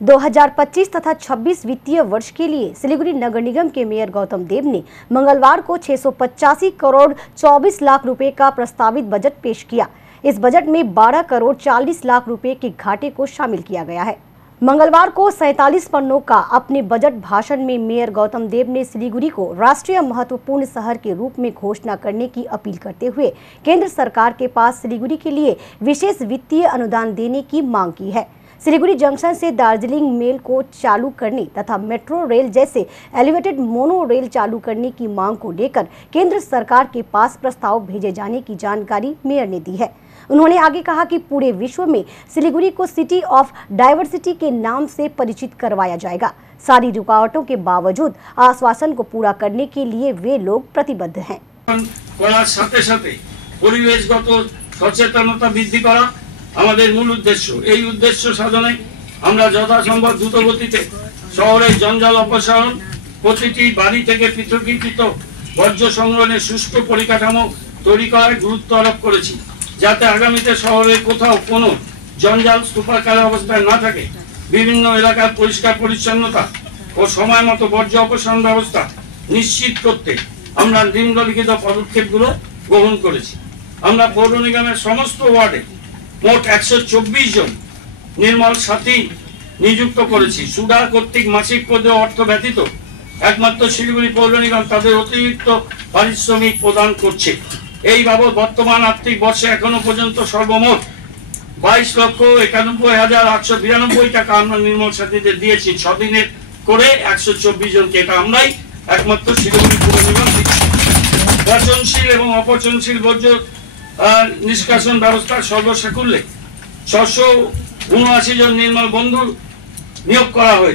2025 तथा 26 वित्तीय वर्ष के लिए सिलीगुड़ी नगर निगम के मेयर गौतम देव ने मंगलवार को 685 करोड़ 24 लाख रुपए का प्रस्तावित बजट पेश किया। इस बजट में 12 करोड़ 40 लाख रुपए के घाटे को शामिल किया गया है। मंगलवार को 47 पन्नों का अपने बजट भाषण में मेयर गौतम देव ने सिलीगुड़ी को राष्ट्रीय महत्वपूर्ण शहर के रूप में घोषणा करने की अपील करते हुए केंद्र सरकार के पास सिलीगुड़ी के लिए विशेष वित्तीय अनुदान देने की मांग की है। सिलीगुड़ी जंक्शन से दार्जिलिंग मेल को चालू करने तथा मेट्रो रेल जैसे एलिवेटेड मोनो रेल चालू करने की मांग को लेकर केंद्र सरकार के पास प्रस्ताव भेजे जाने की जानकारी मेयर ने दी है। उन्होंने आगे कहा कि पूरे विश्व में सिलीगुड़ी को सिटी ऑफ डाइवर्सिटी के नाम से परिचित करवाया जाएगा। सारी रुकावटों के बावजूद आश्वासन को पूरा करने के लिए वे लोग प्रतिबद्ध हैं। আমাদের মূল উদ্দেশ্য এই উদ্দেশ্য সাধনে আমরা যথাসম্ভব দ্রুত গতিতে শহরের জঞ্জাল অপসারণ, প্রতিটি বাড়ি থেকে পৃথকীকৃত বর্জ্য সংগ্রহের সুষ্ঠু পরিকাঠামো তৈরি করার গুরুত্ব আরোপ করেছি, যাতে আগামীতে শহরের কোথাও কোনো জঞ্জাল স্তূপাকার অবস্থায় না থাকে। বিভিন্ন এলাকার পরিষ্কার পরিচ্ছন্নতা ও সময়মতো বর্জ্য অপসারণ ব্যবস্থা নিশ্চিত করতে আমরা নিম্নলিখিত পদক্ষেপগুলো গ্রহণ করেছি। আমরা পৌর নিগমের সমস্ত ওয়ার্ডে মোট 124 জন নির্মল সাথী নিযুক্ত করেছি। সুডা কর্তৃক মাসিক প্রদেয় অর্থ ব্যতীত একমাত্র শিলিগুড়ি পৌর নিগম তাদের অতিরিক্ত পারিশ্রমিক প্রদান করছে। এই বাবদ বর্তমান আর্থিক বর্ষে এখনো পর্যন্ত সর্বমোট 22,91,892 টাকা আমরা নির্মল সাথীদের দিয়েছি। 6 দিনের করে 124 জনকে, এটা আমরাই একমাত্র শিলিগুড়ি পৌর নিগম দিচ্ছি। পচনশীল এবং অপচনশীল বর্জ্য নিষ্কাশন ব্যবস্থার সর্বসাকুল্যে 679 জন নির্মল বন্ধু নিয়োগ করা হয়েছে।